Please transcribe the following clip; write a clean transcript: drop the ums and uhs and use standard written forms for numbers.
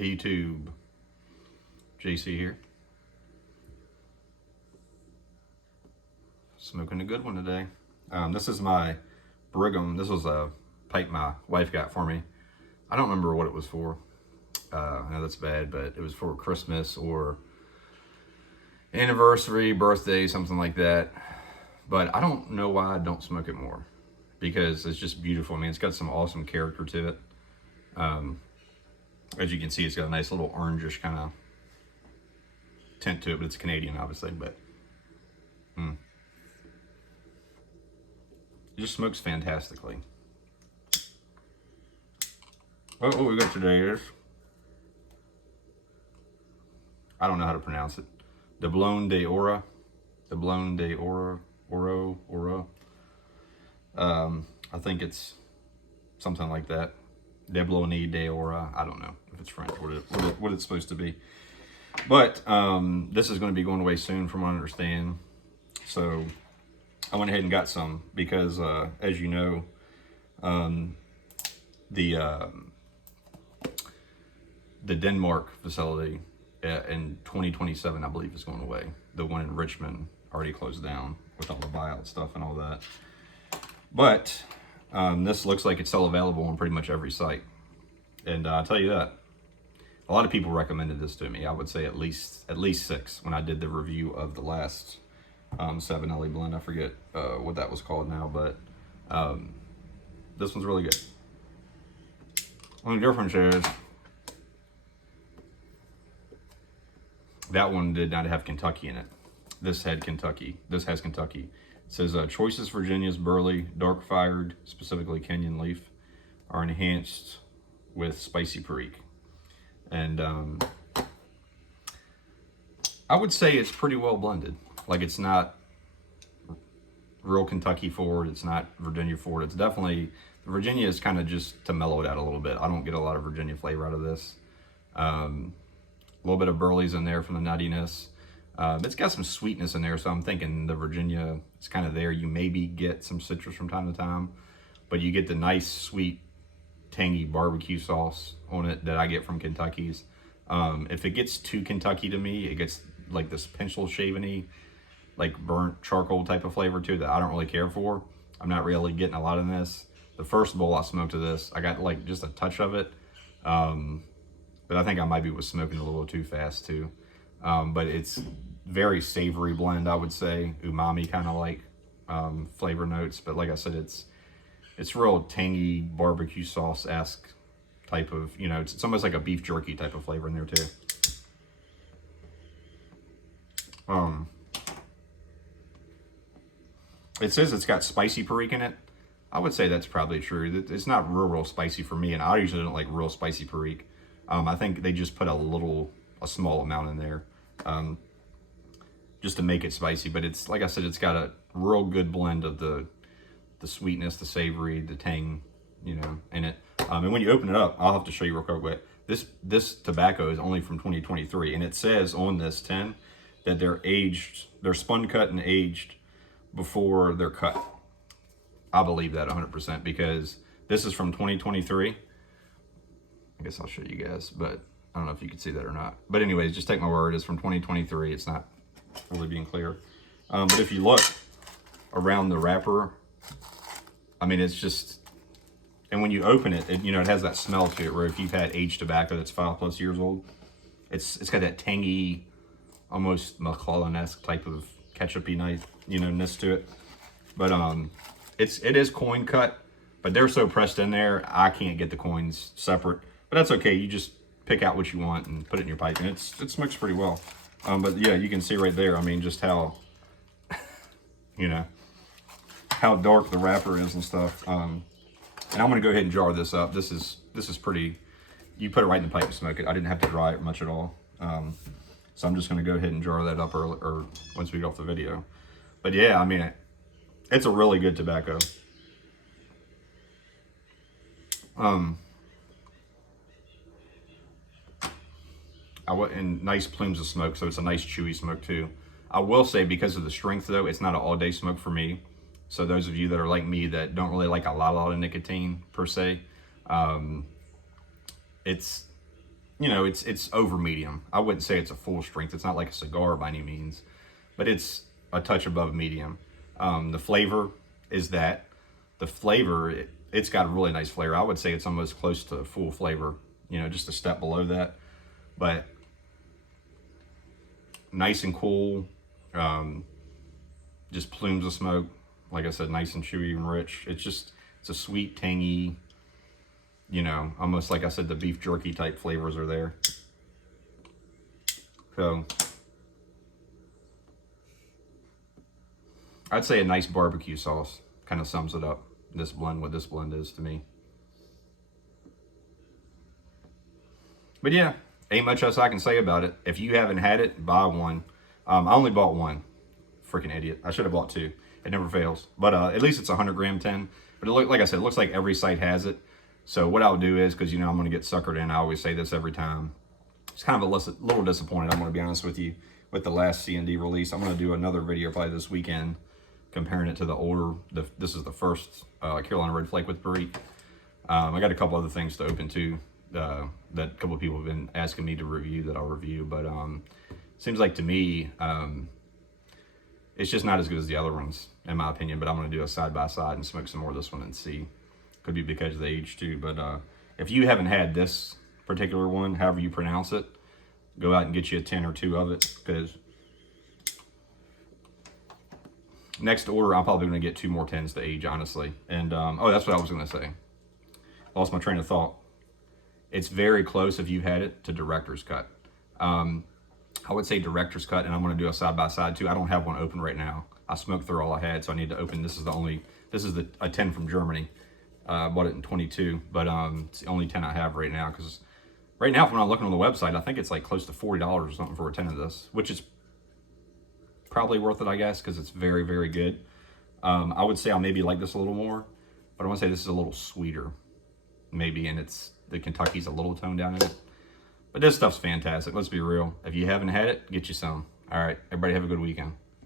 YouTube. JC here. Smoking a good one today. This is my Brigham. This was a pipe my wife got for me. I don't remember what it was for. I know that's bad, but it was for Christmas or anniversary, birthday, something like that. But I don't know why I don't smoke it more, because it's just beautiful. I mean, it's got some awesome character to it. As you can see, it's got a nice little orangish kind of tint to it, but it's Canadian, obviously. But it just smokes fantastically. What we got today is, I don't know how to pronounce it. Doblone D'Oro. Doblone D'Oro. Oro. I think it's something like that. Doblone D'Oro. I don't know if it's French, what it's supposed to be. But this is going to be going away soon, from what I understand. So I went ahead and got some because, as you know, the Denmark facility in 2027, I believe, is going away. The one in Richmond already closed down with all the buyout stuff and all that. But this looks like it's still available on pretty much every site. And I'll tell you that, a lot of people recommended this to me. I would say at least 6 when I did the review of the last Savinelli blend. I forget what that was called now, but this one's really good. Only difference is that one did not have Kentucky in it. This had Kentucky. This has Kentucky. It says choices Virginia's burley, dark fired, specifically Kenyan leaf, are enhanced with spicy perique. And I would say it's pretty well blended. Like, it's not real Kentucky forward. It's not Virginia forward. It's definitely, Virginia is kind of just to mellow it out a little bit. I don't get a lot of Virginia flavor out of this. A little bit of burley's in there from the nuttiness. It's got some sweetness in there, so I'm thinking the Virginia is kind of there. You maybe get some citrus from time to time, but you get the nice, sweet, tangy barbecue sauce on it that I get from Kentucky's. If it gets too Kentucky to me, it gets like this pencil shaving-y, like burnt charcoal type of flavor too that I don't really care for. I'm not really getting a lot in this. The first bowl I smoked of this, I got like just a touch of it. But I think I maybe was smoking a little too fast too. But it's very savory blend, I would say. Umami kind of like flavor notes. But like I said, it's real tangy barbecue sauce-esque type of, you know, it's almost like a beef jerky type of flavor in there too. It says it's got spicy perique in it. I would say that's probably true. It's not real spicy for me, and I usually don't like real spicy perique. I think they just put a small amount in there just to make it spicy. But it's, like I said, it's got a real good blend of the sweetness, the savory, the tang, you know, in it. And when you open it up, I'll have to show you real quick. But this tobacco is only from 2023, and it says on this tin that they're spun cut and aged before they're cut. I believe that 100% because this is from 2023. I guess I'll show you guys, but I don't know if you can see that or not. But anyways, just take my word, it's from 2023. It's not really being clear. But if you look around the wrapper, I mean, it's just, and when you open it, you know, it has that smell to it where if you've had aged tobacco that's 5+ years old, it's got that tangy, almost McClellan-esque type of ketchup-y nice, you know, ness to it. But it is coin cut, but they're so pressed in there, I can't get the coins separate. But that's okay. You just pick out what you want and put it in your pipe, and it smokes pretty well. But yeah, you can see right there, I mean, just how, you know, how dark the wrapper is and stuff. And I'm gonna go ahead and jar this up. This is pretty, you put it right in the pipe and smoke it. I didn't have to dry it much at all. So I'm just gonna go ahead and jar that up early, or once we get off the video. But yeah, I mean, it's a really good tobacco. And nice plumes of smoke, so it's a nice chewy smoke too. I will say, because of the strength though, it's not an all-day smoke for me. So those of you that are like me that don't really like a lot of nicotine per se, it's you know, it's over medium. I wouldn't say it's a full strength. It's not like a cigar by any means, but it's a touch above medium. The flavor is that. The flavor, it's got a really nice flavor. I would say it's almost close to full flavor, you know, just a step below that. But nice and cool, just plumes of smoke. Like I said, nice and chewy and rich. It's a sweet, tangy, you know, almost like I said, the beef jerky type flavors are there. So I'd say a nice barbecue sauce kind of sums it up. This blend, what this blend is to me. But yeah, ain't much else I can say about it. If you haven't had it, buy one. I only bought one. Freaking idiot. I should have bought two. It never fails. But at least it's a 100 gram tin. But like I said, it looks like every site has it. So what I'll do is, because you know I'm going to get suckered in, I always say this every time. It's kind of a little disappointed, I'm going to be honest with you, with the last C&D release. I'm going to do another video probably this weekend comparing it to the older, this is the first Carolina Red Flake with Perique. I got a couple other things to open too that a couple of people have been asking me to review that I'll review, but seems like to me it's just not as good as the other ones in my opinion, but I'm going to do a side-by-side and smoke some more of this one and see. Could be because of the age too, but if you haven't had this particular one, however you pronounce it, go out and get you a 10 or 2 of it, because next order, I'm probably going to get 2 more 10s to age, honestly. And, oh, that's what I was going to say. Lost my train of thought. It's very close, if you've had it, to Director's Cut. I would say Director's Cut, and I'm going to do a side-by-side, too. I don't have one open right now. I smoked through all I had, so I need to open. This is a 10 from Germany. I bought it in 22, but it's the only 10 I have right now, because right now, when I'm looking on the website, I think it's like close to $40 or something for a 10 of this, which is probably worth it, I guess, because it's very, very good. I would say I'll maybe like this a little more, but I want to say this is a little sweeter, maybe, and the Kentucky's a little toned down in it. But this stuff's fantastic. Let's be real. If you haven't had it, get you some. All right, everybody have a good weekend.